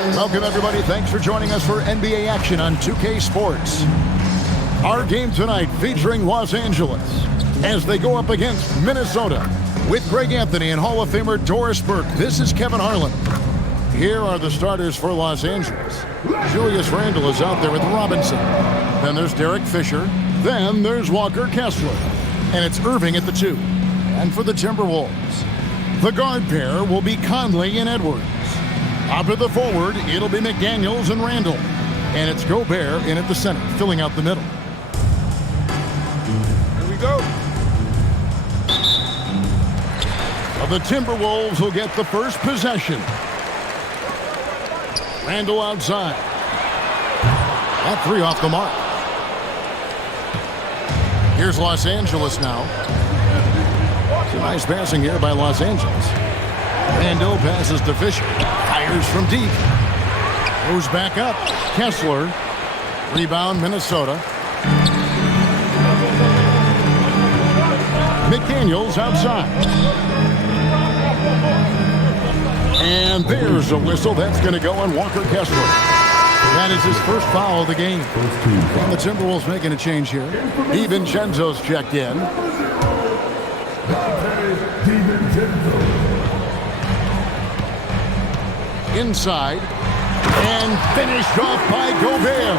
Welcome, everybody. Thanks for joining us for NBA action on 2K Sports. Our game tonight featuring Los Angeles as they go up against Minnesota with Greg Anthony and Hall of Famer Doris Burke. This is Kevin Harlan. Here are the starters for Los Angeles. Julius Randle is out there with Robinson. Then there's Derek Fisher. Then there's Walker Kessler. And it's Irving at the 2. And for the Timberwolves, the guard pair will be Conley and Edwards. Up at the forward, it'll be McDaniels and Randall. And it's Gobert in at the center, filling out the middle. Here we go. The Timberwolves will get the first possession. Randall outside. That 3 off the mark. Here's Los Angeles now. It's a nice passing here by Los Angeles. Randall passes to Fisher. Fires from deep. Goes back up. Kessler. Rebound, Minnesota. McDaniels outside. And there's a whistle. That's going to go on Walker Kessler. That is his first foul of the game. And the Timberwolves making a change here. DiVincenzo's checked in. Inside. And finished off by Gobert.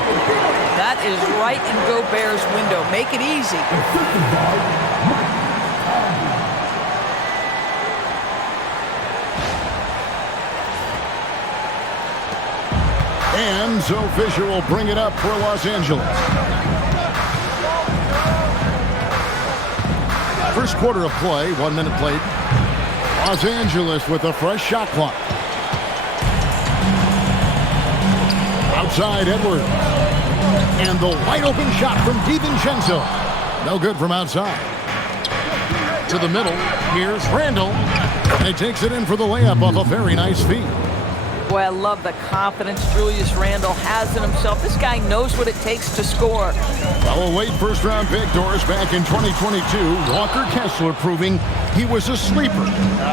That is right in Gobert's window. Make it easy. And so Fisher will bring it up for Los Angeles. First quarter of play, 1 minute played. Los Angeles with a fresh shot clock. Outside Edwards. And the wide open shot from DiVincenzo. No good from outside. To the middle, here's Randall. And he takes it in for the layup off a very nice feed. Boy, I love the confidence Julius Randle has in himself. This guy knows what it takes to score. Well, a late first-round pick, Doris, back in 2022. Walker Kessler proving he was a sleeper.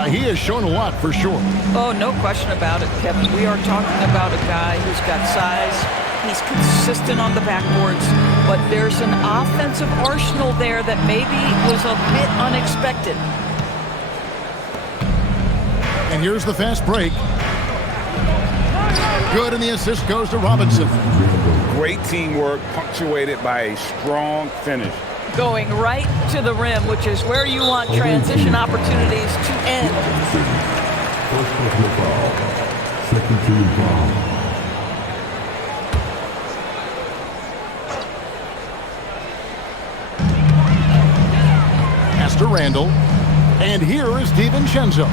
He has shown a lot for sure. Oh, no question about it, Kevin. We are talking about a guy who's got size. He's consistent on the backboards. But there's an offensive arsenal there that maybe was a bit unexpected. And here's the fast break. Good, and the assist goes to Robinson. Great teamwork punctuated by a strong finish. Going right to the rim, which is where you want transition opportunities to end. First personal foul. Second team foul. Pass to Randall. And here is DiVincenzo.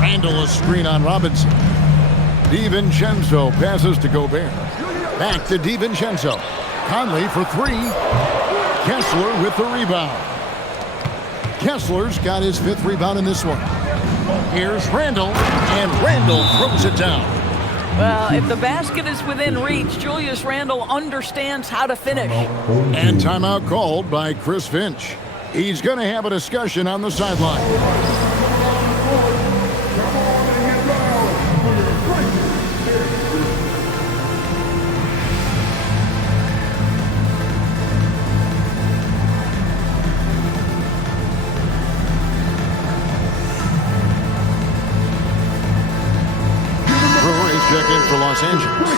Randall a screen on Robinson. DiVincenzo passes to Gobert. Back to DiVincenzo. Conley for 3. Kessler with the rebound. Kessler's got his 5th rebound in this one. Here's Randall, and Randall throws it down. Well, if the basket is within reach, Julius Randle understands how to finish. And timeout called by Chris Finch. He's going to have a discussion on the sideline. Check in for Los Angeles.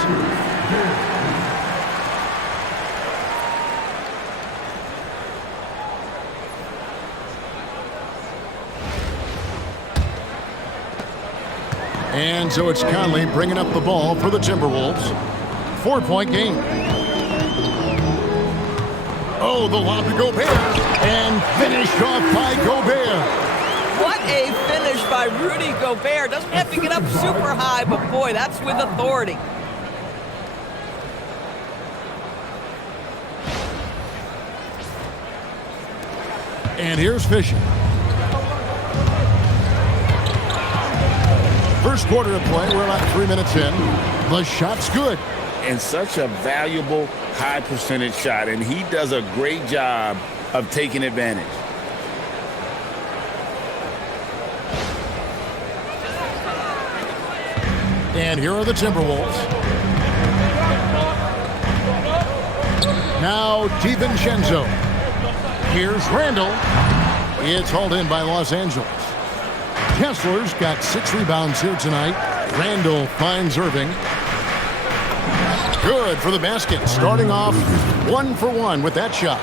And so it's Conley bringing up the ball for the Timberwolves. 4-point game. Oh, the lob to Gobert. And finished off by Gobert. What a finish by Rudy Gobert. Doesn't have to get up super high, but boy, that's with authority. And here's Fisher. First quarter of play, we're about 3 minutes in. The shot's good. And such a valuable high percentage shot, and he does a great job of taking advantage. And here are the Timberwolves. Now DiVincenzo. Here's Randall. It's hauled in by Los Angeles. Kessler's got 6 rebounds here tonight. Randall finds Irving. Good for the basket. Starting off 1 for 1 with that shot.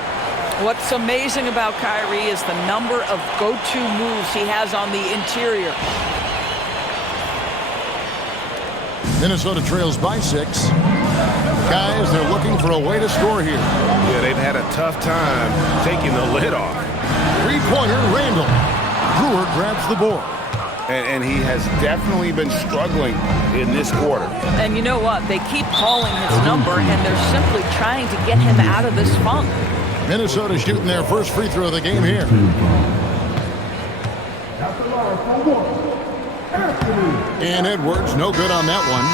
What's amazing about Kyrie is the number of go-to moves he has on the interior. Minnesota trails by 6. Guys, they're looking for a way to score here. Yeah, they've had a tough time taking the lid off. Three-pointer, Randall. Brewer grabs the board. And he has definitely been struggling in this quarter. And you know what? They keep calling his number, and they're simply trying to get him out of this funk. Minnesota shooting their first free throw of the game here. And Edwards, no good on that one.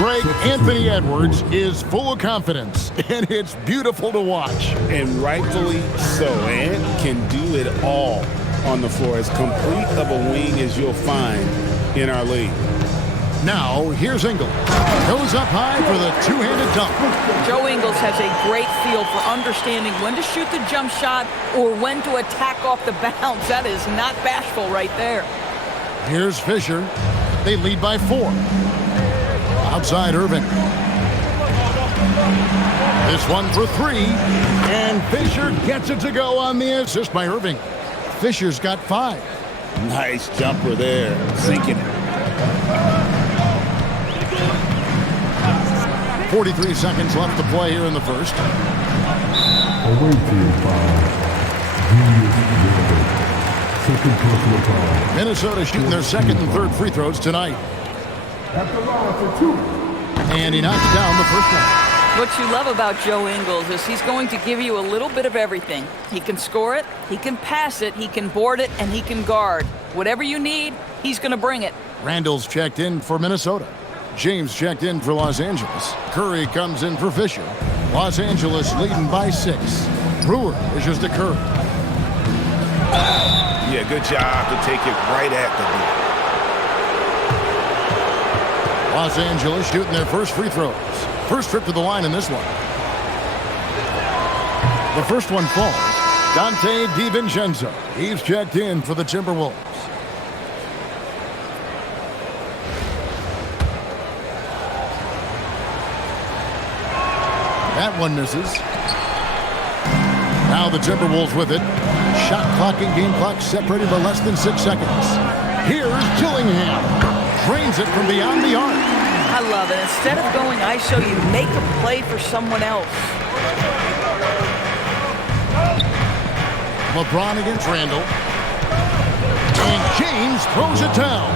Greg Anthony Edwards is full of confidence, and it's beautiful to watch. And rightfully so. Ant can do it all on the floor. As complete of a wing as you'll find in our league. Now, here's Ingles. Goes up high for the two-handed dunk. Joe Ingles has a great feel for understanding when to shoot the jump shot or when to attack off the bounce. That is not bashful right there. Here's Fisher. They lead by 4. Outside Irving. This one for 3. And Fisher gets it to go on the assist by Irving. Fisher's got 5. Nice jumper there. Sinking it. 43 seconds left to play here in the first. Away team foul. Second personal foul. Minnesota shooting their second and third free throws tonight. At the line for 2. And he knocks down the first one. What you love about Joe Ingles is he's going to give you a little bit of everything. He can score it, he can pass it, he can board it, and he can guard. Whatever you need, he's going to bring it. Randall's checked in for Minnesota. James checked in for Los Angeles. Curry comes in for Fisher. Los Angeles leading by 6. Brewer is just a Curry. Yeah, good job to take it right at the Los Angeles shooting their first free throws. First trip to the line in this one. The first one falls. Dante DiVincenzo. He's checked in for the Timberwolves. That one misses. Now the Timberwolves with it. Shot clock and game clock separated by less than 6 seconds. Here's Gillingham. Drains it from beyond the arc. I love it. Instead of going ISO, you make a play for someone else. LeBron against Randall. And James throws it down.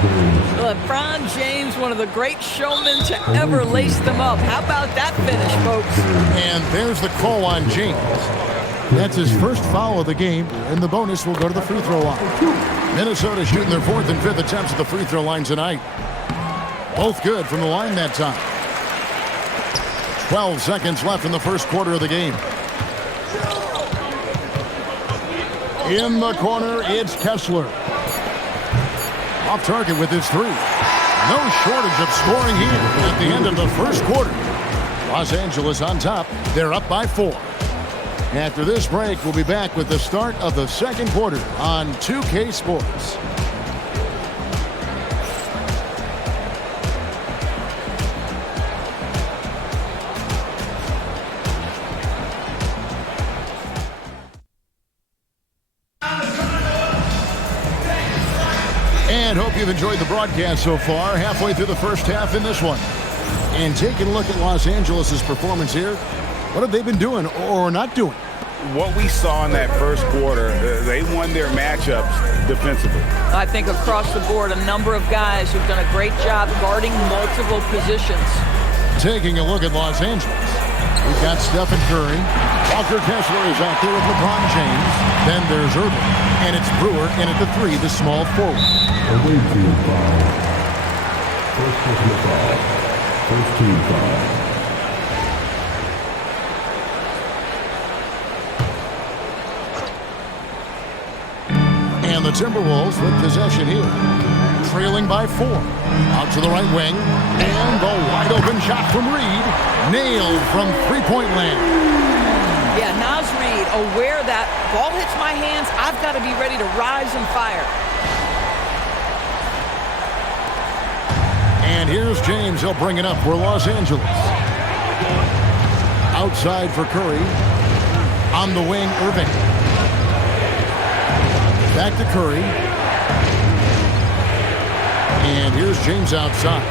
LeBron James, one of the great showmen to ever lace them up. How about that finish, folks? And there's the call on James. That's his first foul of the game, and the bonus will go to the free throw line. Minnesota shooting their 4th and 5th attempts at the free throw line tonight. Both good from the line that time. 12 seconds left in the first quarter of the game. In the corner, it's Kessler. Off target with his 3. No shortage of scoring here at the end of the first quarter. Los Angeles on top. They're up by 4. After this break, we'll be back with the start of the second quarter on 2K Sports. And hope you've enjoyed the broadcast so far. Halfway through the first half in this one. And taking a look at Los Angeles' performance here. What have they been doing or not doing? What we saw in that first quarter, they won their matchups defensively. I think across the board, a number of guys who've done a great job guarding multiple positions. Taking a look at Los Angeles. We've got Stephen Curry. Walker Kessler is out there with LeBron James. Then there's Irving. And it's Brewer in at the 3, the small forward. Away team foul. First personal foul. First team foul. And the Timberwolves with possession here. trailing by 4. Out to the right wing. And the wide open shot from Reed. Nailed from three-point land. Yeah, Naz Reid, aware that ball hits my hands, I've got to be ready to rise and fire. And here's James. He'll bring it up for Los Angeles. Outside for Curry. On the wing, Irving. Back to Curry. And here's James outside.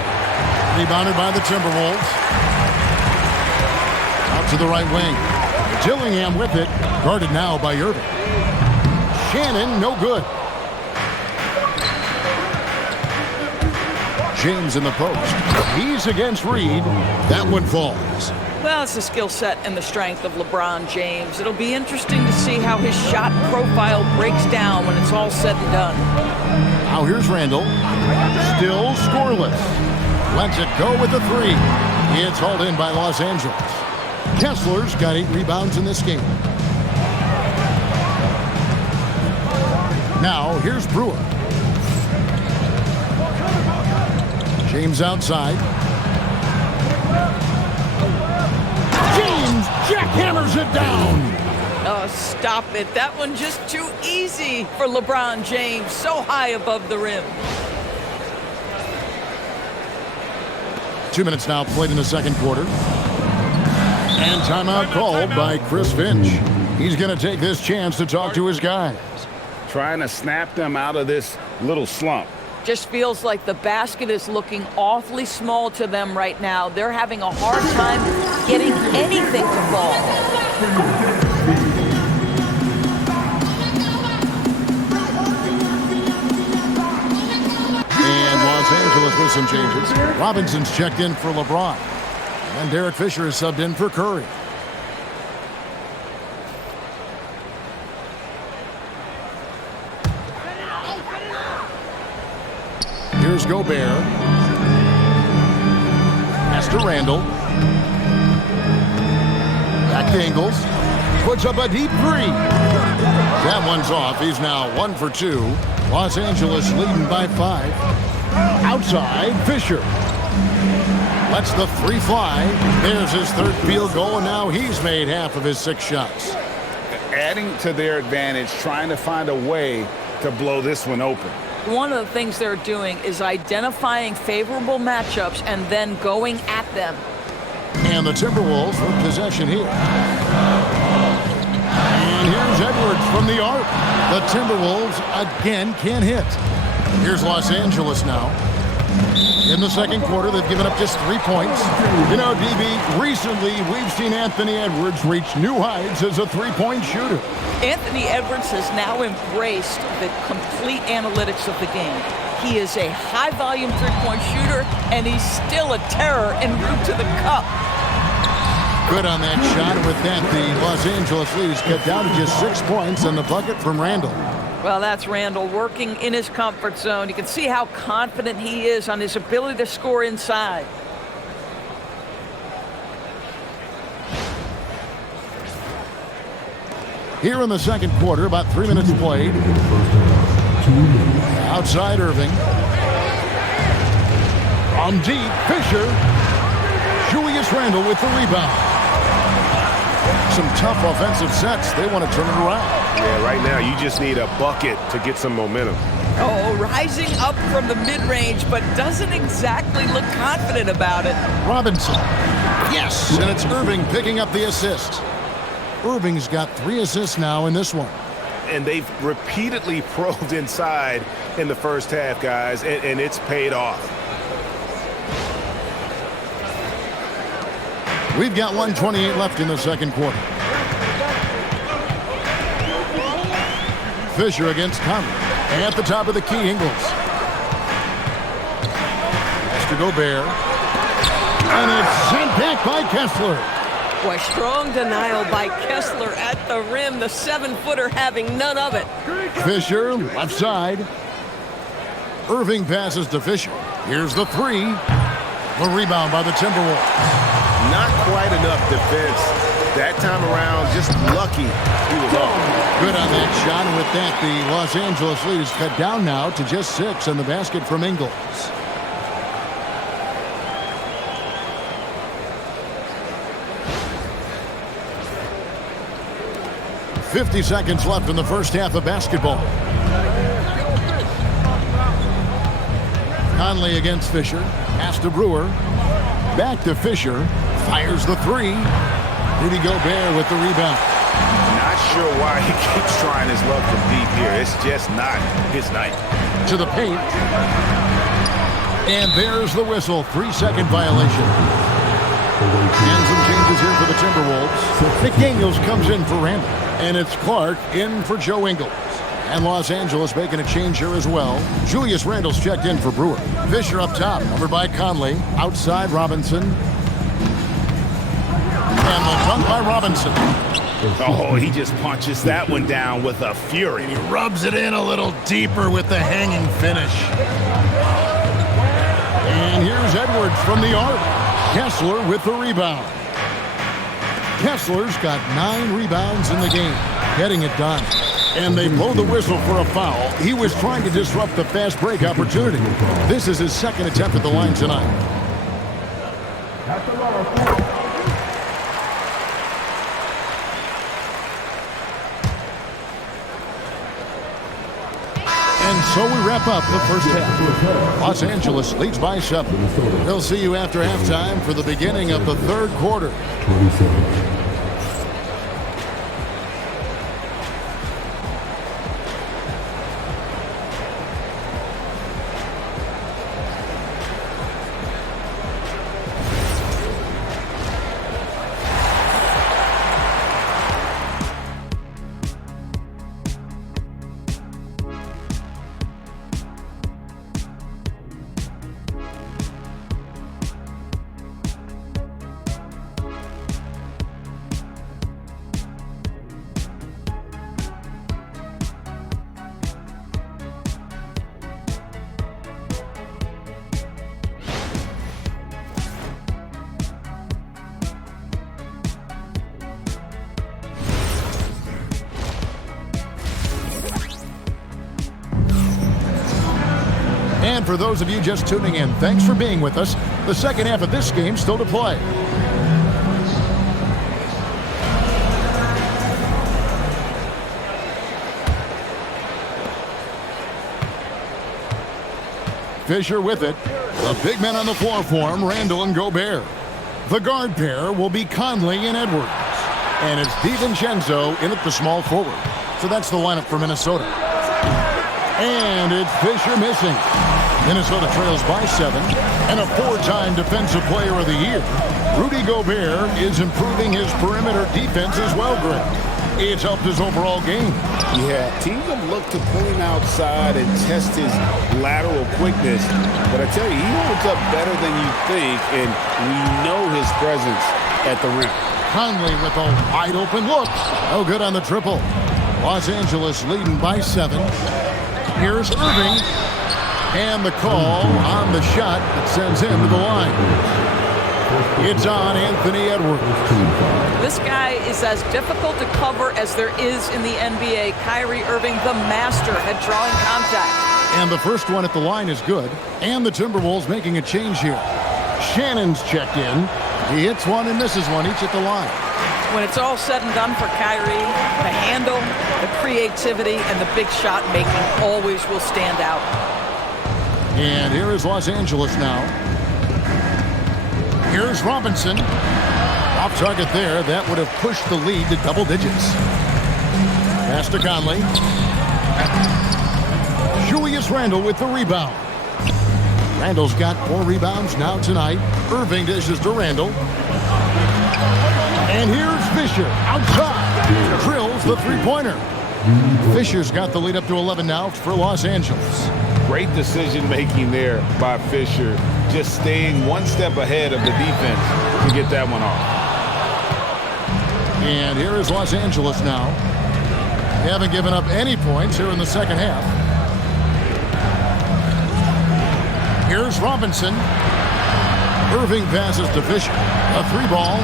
Rebounded by the Timberwolves. Out to the right wing. Dillingham with it. Guarded now by Irving. Shannon, no good. James in the post. He's against Reed. That one falls. Well, it's the skill set and the strength of LeBron James. It'll be interesting to see how his shot profile breaks down when it's all said and done. Now here's Randall. Still scoreless. Lets it go with the 3. It's hauled in by Los Angeles. Kessler's got 8 rebounds in this game. Now here's Brewer. James outside. James jackhammers it down. Oh, stop it. That one just too easy for LeBron James. So high above the rim. 2 minutes now played in the second quarter. And timeout called by Chris Finch. He's going to take this chance to talk to his guys. Trying to snap them out of this little slump. Just feels like the basket is looking awfully small to them right now. They're having a hard time getting anything to fall. And Los Angeles with some changes. Robinson's checked in for LeBron. And Derek Fisher is subbed in for Curry. Here's Gobert. Pass to Randall. Back to Ingles. Puts up a deep 3. That one's off. He's now 1 for 2. Los Angeles leading by 5. Outside, Fisher. Lets the 3 fly. There's his 3rd field goal, and now he's made half of his 6 shots. Adding to their advantage, trying to find a way to blow this one open. One of the things they're doing is identifying favorable matchups and then going at them. And the Timberwolves with possession here. And here's Edwards from the arc. The Timberwolves again can't hit. Here's Los Angeles now. In the second quarter, they've given up just 3 points. You know, DB, recently we've seen Anthony Edwards reach new heights as a 3-point shooter. Anthony Edwards has now embraced the complete analytics of the game. He is a high-volume 3-point shooter, and he's still a terror en route to the cup. Good on that shot. With that, the Los Angeles leads cut down to just 6 points and the bucket from Randall. Well, that's Randall working in his comfort zone. You can see how confident he is on his ability to score inside. Here in the second quarter, about 3 minutes played. Outside Irving. From deep, Fisher. Julius Randle with the rebound. Some tough offensive sets. They want to turn it around. Yeah, right now you just need a bucket to get some momentum. Oh, rising up from the mid-range, but doesn't exactly look confident about it. Robinson. Yes, and it's Irving picking up the assist. Irving's got 3 assists now in this one. And they've repeatedly probed inside in the first half, guys, and it's paid off. We've got 1:28 left in the second quarter. Fisher against Conley. At the top of the key, Ingles. Mr. Gobert. And it's sent back by Kessler. Boy, strong denial by Kessler at the rim. The 7-footer having none of it. Fisher, left side. Irving passes to Fisher. Here's the 3. The rebound by the Timberwolves. Not quite enough defense That time around, just lucky he was off. Good on that shot, and with that, the Los Angeles lead is cut down now to just 6 in the basket from Ingles. .50 seconds left in the first half of basketball. Conley against Fisher. Pass to Brewer. Back to Fisher. Fires the three. Rudy Gobert with the rebound. Not sure why he keeps trying his luck from deep here. It's just not his night. To the paint. And there's the whistle. 3-second violation. And some changes here for the Timberwolves. McDaniels comes in for Randall. And it's Clark in for Joe Ingles. And Los Angeles making a change here as well. Julius Randle's checked in for Brewer. Fisher up top, over by Conley. Outside Robinson. And the dunk by Robinson. Oh, he just punches that one down with a fury. He rubs it in a little deeper with the hanging finish. And here's Edwards from the arc. Kessler with the rebound. Kessler's got 9 rebounds in the game, getting it done. And they blow the whistle for a foul. He was trying to disrupt the fast break opportunity. This is his second attempt at the line tonight. And so we wrap up the first half. Los Angeles leads by 7. We'll see you after halftime for the beginning of the third quarter. 27. And for those of you just tuning in, thanks for being with us. The second half of this game still to play. Fisher with it. The big men on the floor for him, Randall and Gobert. The guard pair will be Conley and Edwards. And it's DiVincenzo in at the small forward. So that's the lineup for Minnesota. And it's Fisher missing. Minnesota trails by 7, and a 4-time Defensive Player of the Year. Rudy Gobert is improving his perimeter defense as well, Greg. It's helped his overall game. Yeah, teams have looked to pull him outside and test his lateral quickness. But I tell you, he holds up better than you think, and we know his presence at the rim. Conley with a wide-open look. Oh, good on the triple. Los Angeles leading by 7. Here's Irving. And the call on the shot that sends him to the line. It's on Anthony Edwards. This guy is as difficult to cover as there is in the NBA. Kyrie Irving, the master at drawing contact. And the first one at the line is good. And the Timberwolves making a change here. Shannon's checked in. He hits one and misses one, each at the line. When it's all said and done for Kyrie, the handle, the creativity, and the big shot making always will stand out. And here is Los Angeles now. Here's Robinson. Off target there. That would have pushed the lead to double digits. Pass to Conley. Julius Randle with the rebound. Randle's got 4 rebounds now tonight. Irving dishes to Randle. And here's Fisher outside. Drills the three-pointer. Fisher's got the lead up to 11 now for Los Angeles. Great decision-making there by Fisher, just staying one step ahead of the defense to get that one off. And here is Los Angeles now. They haven't given up any points here in the second half. Here's Robinson. Irving passes to Fisher. A 3-ball.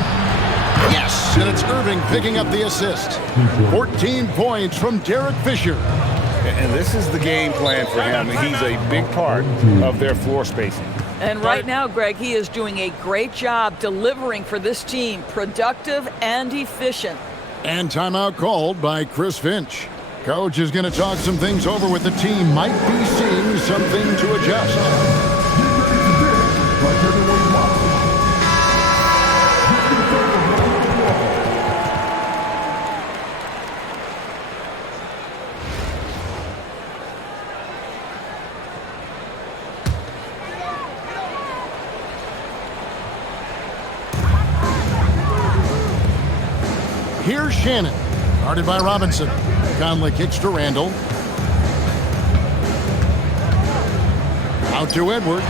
Yes, and it's Irving picking up the assist. 14 points from Derek Fisher. And this is the game plan for him. He's a big part of their floor spacing. And right now, Greg, he is doing a great job delivering for this team, productive and efficient. And timeout called by Chris Finch. Coach is going to talk some things over with the team. Might be seeing something to adjust. Here's Shannon, guarded by Robinson. Conley kicks to Randall. Out to Edwards.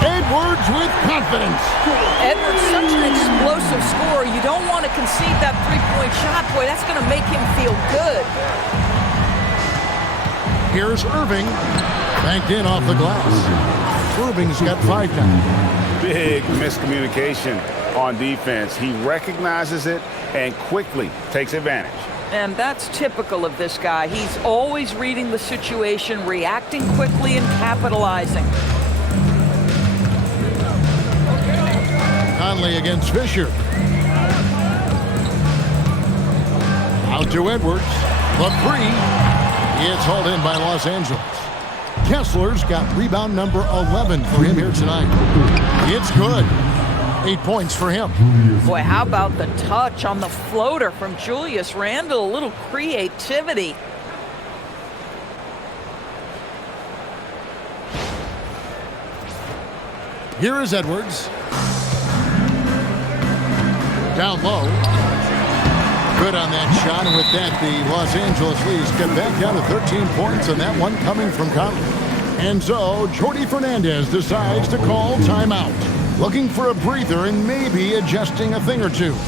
Edwards with confidence. Edwards, such an explosive scorer. You don't want to concede that three-point shot. Boy, that's going to make him feel good. Here's Irving. Banked in off the glass. Irving's got 5 now. Big miscommunication on defense. He recognizes it and quickly takes advantage. And that's typical of this guy. He's always reading the situation, reacting quickly and capitalizing. Conley against Fisher. Out to Edwards. The 3. It's hauled in by Los Angeles. Kessler's got rebound number 11 for him here tonight. It's good. 8 points for him. Boy, how about the touch on the floater from Julius Randle? A little creativity. Here is Edwards. Down low. Good on that shot, and with that, the Los Angeles Leafs get back down to 13 points, and that one coming from Conley. And so, Jordi Fernandez decides to call timeout. Looking for a breather and maybe adjusting a thing or two. And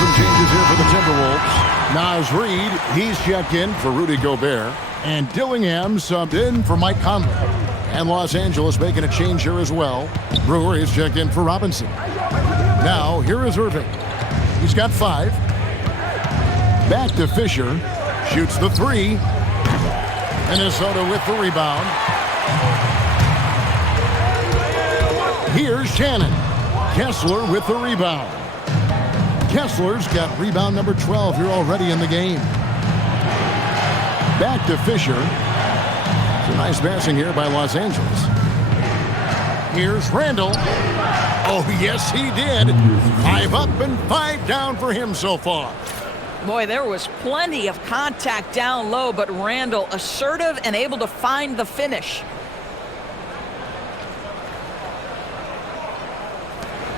some changes here for the Timberwolves. Naz Reid, he's checked in for Rudy Gobert. And Dillingham subbed in for Mike Conley. And Los Angeles making a change here as well. Brewer is checked in for Robinson. Now, here is Irving. He's got 5. Back to Fisher. Shoots the 3. Minnesota with the rebound. Here's Shannon. Kessler with the rebound. Kessler's got rebound number 12 here already in the game. Back to Fisher. Some nice passing here by Los Angeles. Here's Randall. Oh, yes, he did. 5 up and 5 down for him so far. Boy, there was plenty of contact down low, but Randall assertive and able to find the finish.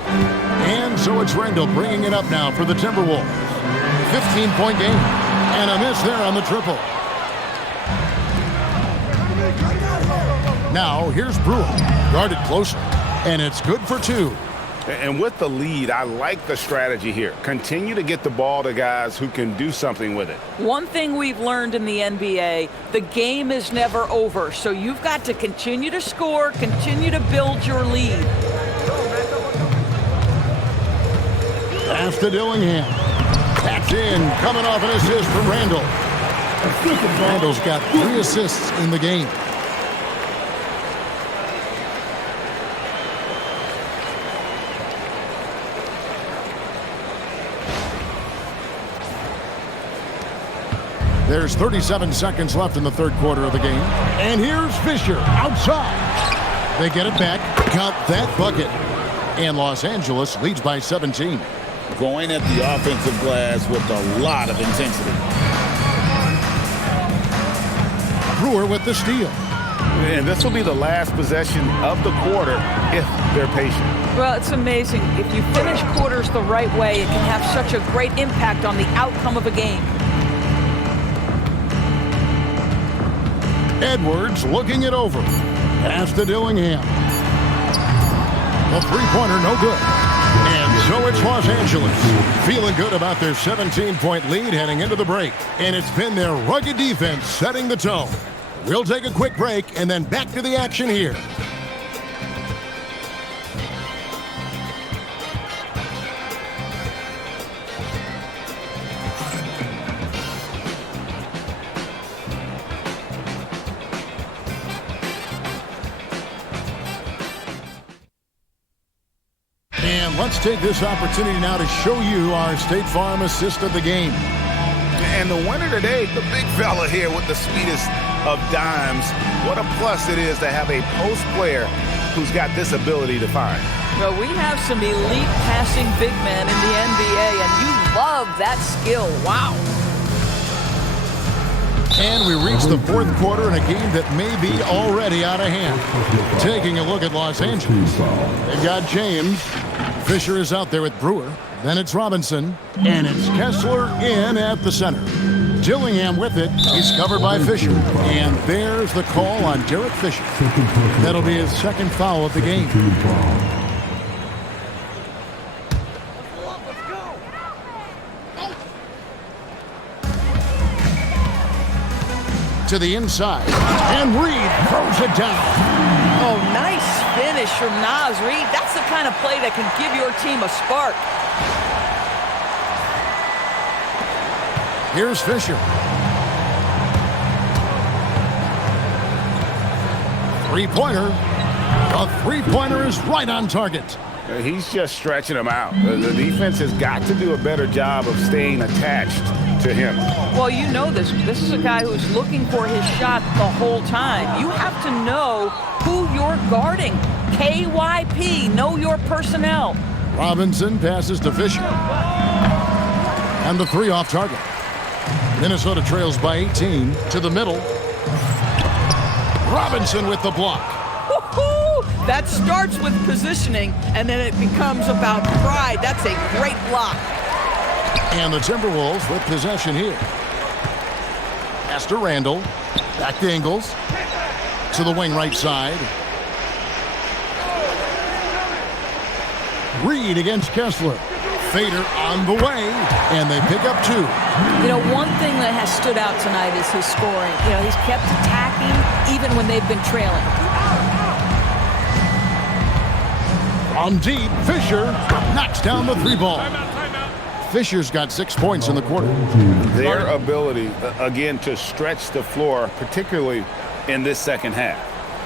And so it's Randall bringing it up now for the Timberwolves. 15-point game. And a miss there on the triple. Now, here's Brewer. Guarded closer. And it's good for 2. And with the lead, I like the strategy here. Continue to get the ball to guys who can do something with it. One thing we've learned in the NBA, the game is never over. So you've got to continue to score, continue to build your lead. Pass to Dillingham. That's in. Coming off an assist from Randall. Randall's got 3 assists in the game. There's 37 seconds left in the third quarter of the game. And here's Fisher outside. They get it back. Count that bucket. And Los Angeles leads by 17. Going at the offensive glass with a lot of intensity. Brewer with the steal. And this will be the last possession of the quarter if they're patient. Well, it's amazing. If you finish quarters the right way, it can have such a great impact on the outcome of a game. Edwards looking it over. Pass to Dillingham. The three-pointer no good. And so it's Los Angeles feeling good about their 17-point lead heading into the break. And it's been their rugged defense setting the tone. We'll take a quick break and then back to the action here. let's take this opportunity now to show you our State Farm assist of the game. And the winner today, the big fella here with the sweetest of dimes. What a plus it is to have a post player who's got this ability to find. Well, we have some elite passing big men in the NBA, and you love that skill. Wow. And we reach the fourth quarter in a game that may be already out of hand. Taking a look at Los Angeles. They've got James. Fisher is out there with Brewer. Then it's Robinson. And it's Kessler in at the center. Dillingham with it. He's covered by Fisher. And there's the call on Derek Fisher. That'll be his second foul of the game. To the inside, and Reed throws it down. Oh, nice finish from Naz Reid. That's the kind of play that can give your team a spark. Here's Fisher. Three-pointer. A three-pointer is right on target. He's just stretching him out. The defense has got to do a better job of staying attached to him. Well, you know this. This is a guy who's looking for his shot the whole time. You have to know who you're guarding. KYP, know your personnel. Robinson passes to Fisher. And the three off target. Minnesota trails by 18 to the middle. Robinson with the block. Woo-hoo! That starts with positioning, and then it becomes about pride. That's a great block. And the Timberwolves with possession here. Pass to Randall. Back to Ingles. To the wing right side. Reed against Kessler. Fader on the way. And they pick up two. You know, one thing that has stood out tonight is his scoring. You know, he's kept attacking even when they've been trailing. From deep, Fisher knocks down the three ball. Fisher's got 6 points in the quarter. Their ability, again, to stretch the floor, particularly in this second half.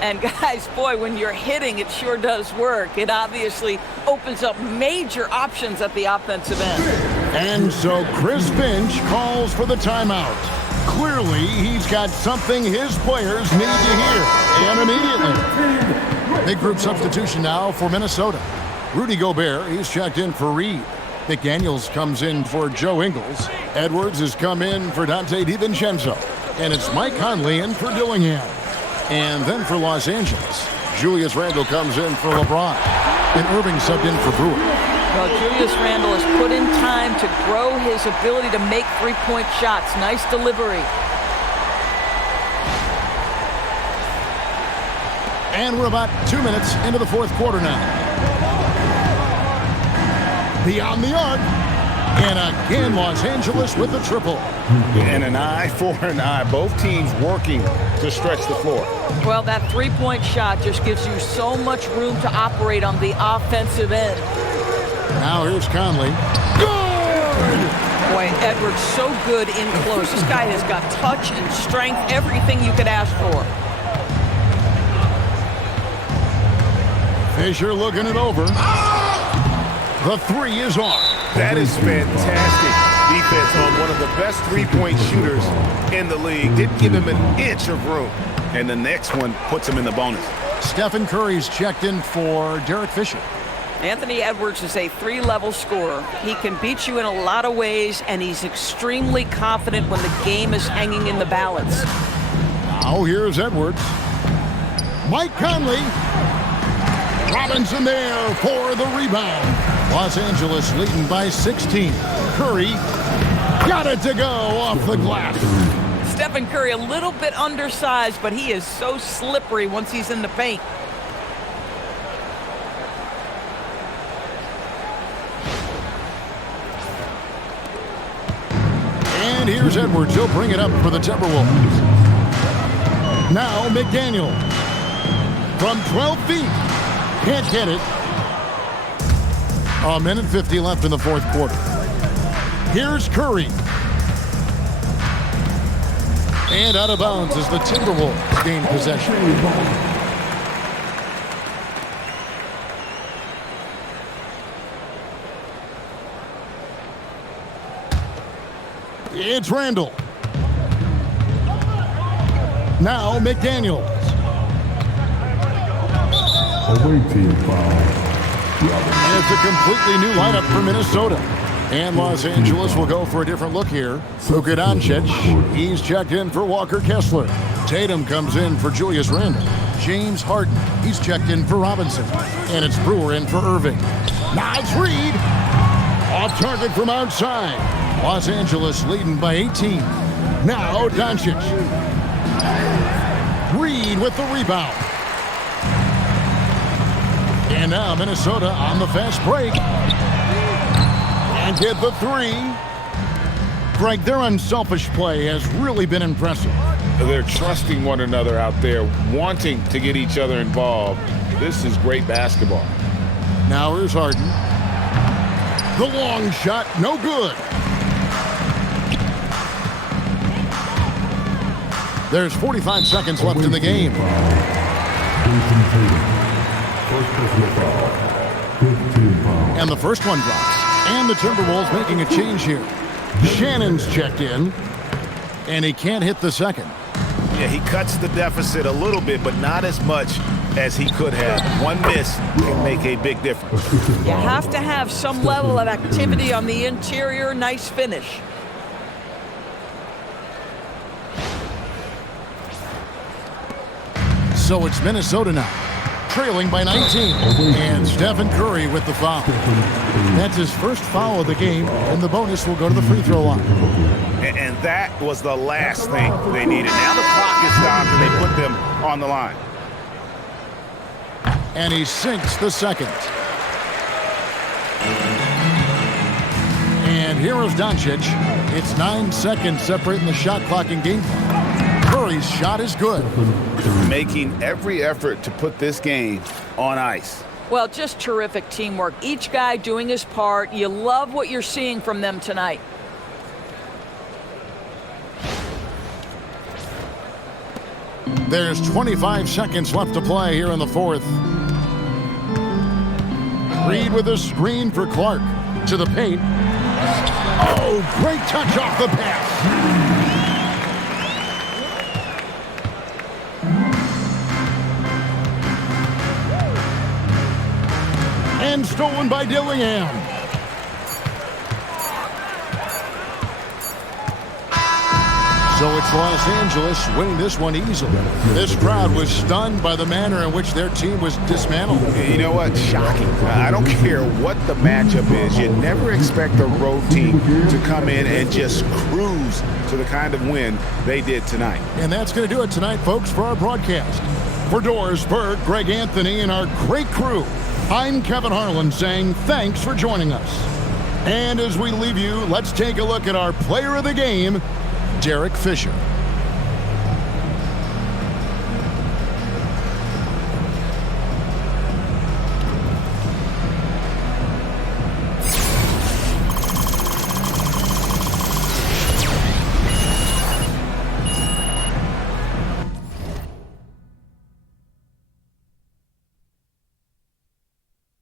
And guys, boy, when you're hitting, it sure does work. It obviously opens up major options at the offensive end. And so Chris Finch calls for the timeout. Clearly, he's got something his players need to hear, and immediately. Big group substitution now for Minnesota. Rudy Gobert, he's checked in for Reed. McDaniels comes in for Joe Ingles. Edwards has come in for Dante DiVincenzo. And it's Mike Conley in for Dillingham. And then for Los Angeles, Julius Randle comes in for LeBron. And Irving subbed in for Brewer. Well, Julius Randle has put in time to grow his ability to make three-point shots. Nice delivery. And we're about 2 minutes into the fourth quarter now. Beyond the arc. And again, Los Angeles with the triple. And an eye for an eye. Both teams working to stretch the floor. Well, that three-point shot just gives you so much room to operate on the offensive end. Now here's Conley. Good! Boy, Edwards so good in close. This guy has got touch and strength, everything you could ask for. Fisher looking it over. The three is on. That is fantastic defense on one of the best three-point shooters in the league. Didn't give him an inch of room. And the next one puts him in the bonus. Stephen Curry's checked in for Derek Fisher. Anthony Edwards is a three-level scorer. He can beat you in a lot of ways, and he's extremely confident when the game is hanging in the balance. Now here's Edwards. Mike Conley. Robinson there for the rebound. Los Angeles leading by 16. Curry got it to go off the glass. Stephen Curry a little bit undersized, but he is so slippery once he's in the paint. And here's Edwards. He'll bring it up for the Timberwolves. Now McDaniel. From 12 feet. Can't get it. A minute 50 left in the fourth quarter. Here's Curry. And out of bounds as the Timberwolves gain possession. It's Randall. Now McDaniels. Away team foul. And it's a completely new lineup for Minnesota. And Los Angeles will go for a different look here. Luka Doncic, he's checked in for Walker Kessler. Tatum comes in for Julius Randle. James Harden, he's checked in for Robinson. And it's Brewer in for Irving. Nice read. Off target from outside. Los Angeles leading by 18. Now Doncic. Reed with the rebound. And now Minnesota on the fast break. And get the three. Greg, their unselfish play has really been impressive. They're trusting one another out there, wanting to get each other involved. This is great basketball. Now here's Harden. The long shot, no good. There's 45 seconds left in the game. Jason Tatum. First personal foul. Fifth team foul. And the first one drops. And the Timberwolves making a change here. Shannon's checked in. And he can't hit the second. Yeah, he cuts the deficit a little bit, but not as much as he could have. One miss can make a big difference. You have to have some level of activity on the interior. Nice finish. So it's Minnesota now, trailing by 19. And Stephen Curry with the foul. That's his first foul of the game, and the bonus will go to the free throw line. And that was the last thing they needed. Now the clock is stopped, and they put them on the line. And he sinks the second. And here is Doncic. It's 9 seconds separating the shot clock and game clock. Curry's shot is good. Making every effort to put this game on ice. Well, just terrific teamwork. Each guy doing his part. You love what you're seeing from them tonight. There's 25 seconds left to play here in the fourth. Reed with a screen for Clark. To the paint. Oh, great touch off the pass. And stolen by Dillingham. So it's Los Angeles winning this one easily. This crowd was stunned by the manner in which their team was dismantled. You know what? Shocking. I don't care what the matchup is. You never expect a road team to come in and just cruise to the kind of win they did tonight. And that's going to do it tonight, folks, for our broadcast. For Doris Berg, Greg Anthony, and our great crew, I'm Kevin Harlan saying thanks for joining us. And as we leave you, let's take a look at our player of the game, Derek Fisher.